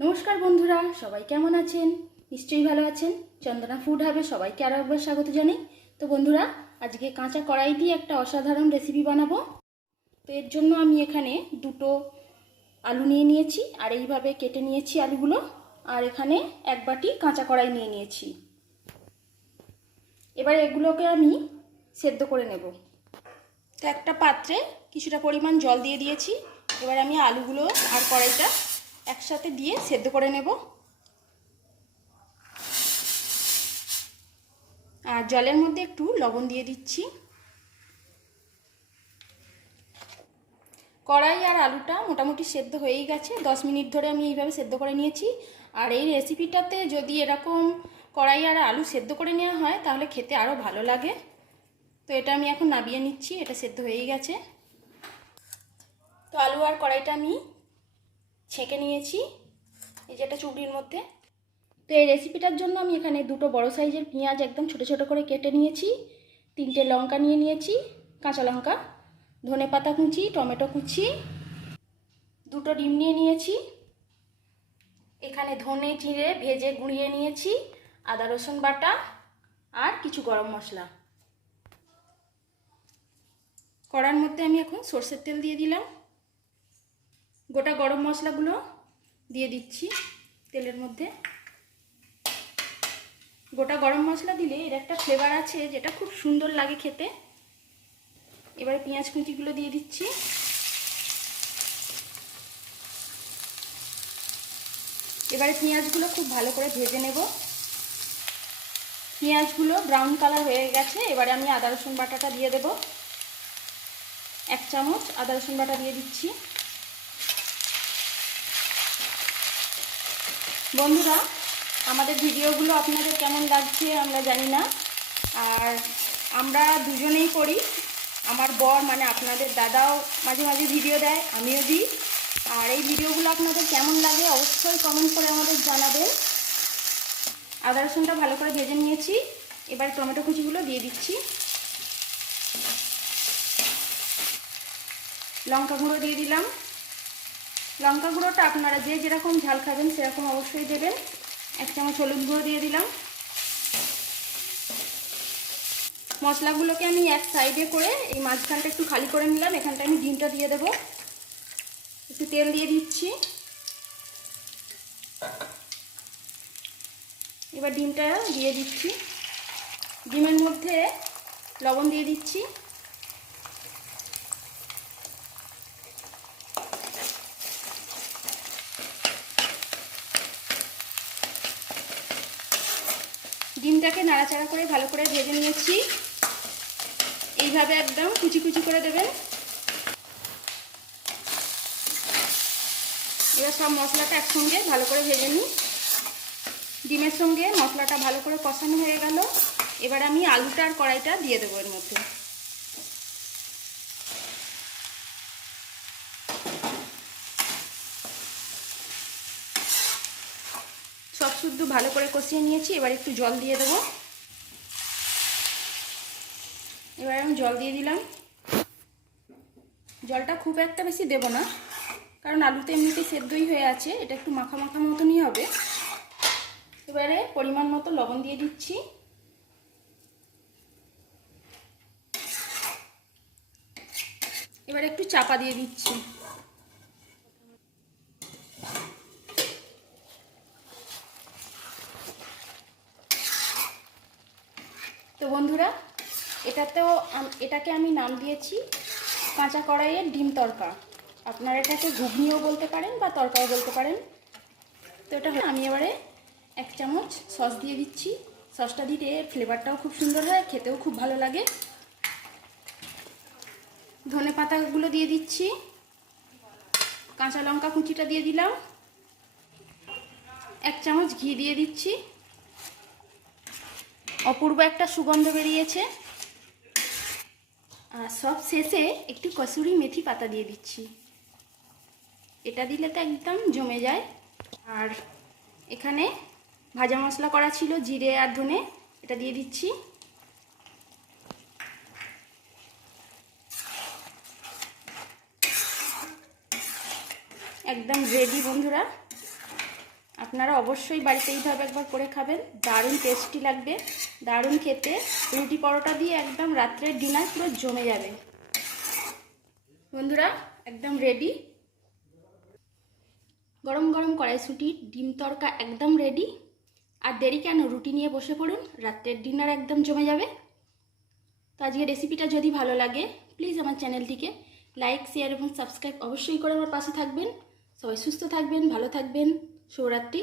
নমস্কার বন্ধুরা, সবাই কেমন আছেন? নিশ্চয়ই ভালো আছেন। চন্দনা ফুড হাবে সবাইকে আরও একবার স্বাগত জানাই। তো বন্ধুরা, আজকে কাঁচা কড়াই দিয়ে একটা অসাধারণ রেসিপি বানাবো। তো এর জন্য আমি এখানে দুটো আলু নিয়ে নিয়েছি, আর এইভাবে কেটে নিয়েছি আলুগুলো। আর এখানে এক বাটি কাঁচা কড়াই নিয়ে নিয়েছি। এবার এগুলোকে আমি সেদ্ধ করে নেব। তো একটা পাত্রে কিছুটা পরিমাণ জল দিয়ে দিয়েছি। এবার আমি আলুগুলো আর কড়াইটা একসাথে দিয়ে সেদ্ধ করে নেব। আর জলের মধ্যে একটু লবণ দিয়ে দিচ্ছি। কড়াই আর আলুটা মোটামুটি সেদ্ধ হয়েই গেছে। 10 মিনিট ধরে আমি এইভাবে সেদ্ধ করে নিয়েছি। আর এই রেসিপিটাতে যদি এরকম কড়াই আর আলু সেদ্ধ করে নেওয়া হয় তাহলে খেতে আরও ভালো লাগে। তো এটা আমি এখন নামিয়ে নিচ্ছি, এটা সেদ্ধ হয়েই গেছে। তো আলু আর কড়াইটা আমি ছেঁকে নিয়েছি, এই যে এটা চুবড়ির মধ্যে। তো এই রেসিপিটার জন্য আমি এখানে দুটো বড় সাইজের পেঁয়াজ একদম ছোটো ছোটো করে কেটে নিয়েছি, 3টে লঙ্কা নিয়ে নিয়েছি, কাঁচা লঙ্কা, ধনেপাতা কুচি, টমেটো কুচি, দুটো ডিম নিয়ে নিয়েছি, এখানে ধনে জিরে ভেজে গুঁড়িয়ে নিয়েছি, আদা রসুন বাটা আর কিছু গরম মশলা। কড়ার মধ্যে আমি এখন সরষের তেল দিয়ে দিলাম। গোটা গরম মশলাগুলো দিয়ে দিচ্ছি তেলের মধ্যে। গোটা গরম মশলা দিলে এর একটা ফ্লেভার আছে যেটা খুব সুন্দর লাগে খেতে। এবারে পেঁয়াজ কুচিগুলো দিয়ে দিচ্ছি। এবারে পেঁয়াজগুলো খুব ভালো করে ভেজে নেব। পেঁয়াজগুলো ব্রাউন কালার হয়ে গেছে। এবারে আমি আদা রসুন বাটাটা দিয়ে দেব। 1 চামচ আদা রসুন বাটা দিয়ে দিচ্ছি। বন্ধুরা, আমাদের ভিডিওগুলো আপনাদের কেমন লাগছে আমরা জানি না। আর আমরা দুজনেই করি, আমার বর মানে আপনাদের দাদাও মাঝে মাঝে ভিডিও দেয়, আমিও দিই। আর এই ভিডিওগুলো আপনাদের কেমন লাগে অবশ্যই কমেন্ট করে আমাদের জানাবেন। আদা রসুনটা ভালো করে ভেজে নিয়েছি। এবার টমেটো কুচিগুলো দিয়ে দিচ্ছি। লঙ্কা গুঁড়ো দিয়ে দিলাম। লঙ্কা গুঁড়োটা আপনারা যে যেরকম ঝাল খাবেন সেরকম অবশ্যই দেবেন। 1 চামচ হলুদ গুঁড়ো দিয়ে দিলাম। মশলাগুলোকে আমি এক সাইডে করে এই মাঝখানটা একটু খালি করে নিলাম। এখানটা আমি ডিমটা দিয়ে দেবো। একটু তেল দিয়ে দিচ্ছি। এবার ডিমটা দিয়ে দিচ্ছি। ডিমের মধ্যে লবণ দিয়ে দিচ্ছি। ডিমটাকে নাড়াচাড়া করে ভালো করে ভেজে নিয়েছি। এইভাবে একদম কুচি কুচি করে দেবেন। এবার সব মশলাটা একসঙ্গে ভালো করে ভেজে নিই। ডিমের সঙ্গে মশলাটা ভালো করে কষানো হয়ে গেল। এবার আমি আলুটা আর কড়াইটা দিয়ে দেবো এর মধ্যে। সব শুদ্ধ ভালো করে কষিয়ে নিয়েছি। এবার একটু জল দিয়ে দেবো। এবার আমি জল দিয়ে দিলাম। জলটা খুব একটা বেশি দেব না, কারণ আলুতে এমনিতেই সেদ্ধই হয়ে আছে, এটা একটু মাখা মাখা মতনই হবে। এবারে পরিমাণ মতো লবণ দিয়ে দিচ্ছি। এবারে একটু চাপা দিয়ে দিচ্ছি। তো বন্ধুরা, এটাকে আমি নাম দিয়েছি কাঁচা কড়াইয়ের ডিম তড়কা। আপনারা এটাকে ঘুগনিও বলতে পারেন বা তড়কাও বলতে পারেন। তো এটা আমি এবারে 1 চামচ সস দিয়ে দিচ্ছি। সসটা দিলে ফ্লেভারটাও খুব সুন্দর হয়, খেতেও খুব ভালো লাগে। ধনে পাতাগুলো দিয়ে দিচ্ছি। কাঁচা লঙ্কা কুচিটা দিয়ে দিলাম। 1 চামচ ঘি দিয়ে দিচ্ছি। অপূর্ব একটা সুগন্ধ বেরিয়েছে। আর সব শেষে একটু কসুরি মেথি পাতা দিয়ে দিচ্ছি। এটা দিলে তো একদম জমে যায়। আর এখানে ভাজা মশলা করা ছিল জিরে আর ধনে, এটা দিয়ে দিচ্ছি। একদম রেডি বন্ধুরা। আপনারা অবশ্যই বাড়িতে এইভাবে একবার করে খাবেন, দারুণ টেস্টি লাগবে, দারুণ খেতে। রুটি পরোটা দিয়ে একদম রাত্রের ডিনার পুরো জমে যাবে। বন্ধুরা একদম রেডি, গরম গরম কড়াইশুঁটি ডিম তড়কা একদম রেডি। আর দেরি কেন, রুটি নিয়ে বসে পড়ুন, রাত্রের ডিনার একদম জমে যাবে। তো আজকে রেসিপিটা যদি ভালো লাগে প্লিজ আমার চ্যানেলটিকে লাইক, শেয়ার এবং সাবস্ক্রাইব অবশ্যই করে আমার পাশে থাকবেন। সবাই সুস্থ থাকবেন, ভালো থাকবেন। শুভরাত্রি।